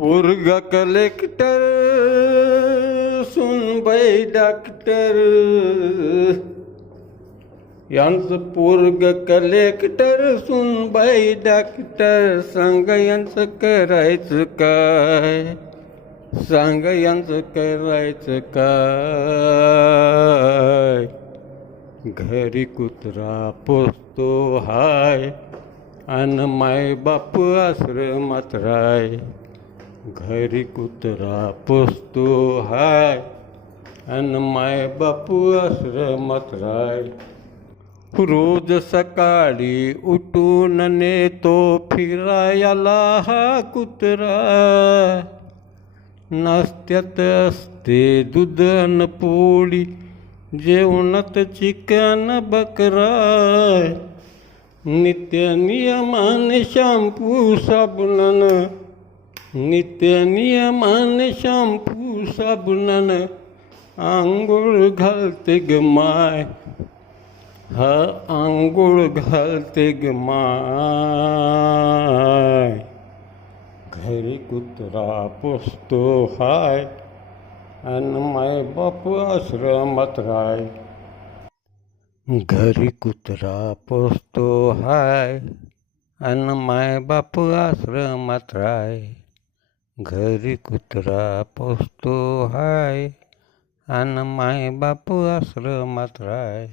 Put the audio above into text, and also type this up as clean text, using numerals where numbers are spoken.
पोरगा कलेक्टर सुनबाई डॉक्टर यांचं पोरग कलेक्टर सुनबाई डॉक्टर सांग यांचं करायचं काय सांग यांचं करायचं काय घरी कुत्रा पोसतो हाय अन माय बाप आश्रमात राय घरी कुत्रा पोसतो हाय अन माय बाप आश्रमात राय रोज सकाळी उठून नेतो फिरायला हा कुत्रा नाश्त्यात असते दूध अन पोळी जेवणात चिकन बकरा नित्य नियमाने शॅम्पू साबणानं नित्य नियमाने शॅम्पू साबणानं आंघोळ घालते ग माय हा आंघोळ घालते ग माय घरी कुत्रा पोसतो हाय अन माय बाप आश्रमात राय घरी कुत्रा पोसतो हाय अन माय बाप आश्रमात राय घरी कुत्रा पोसतो हाय अन माय बाप आश्रमात राय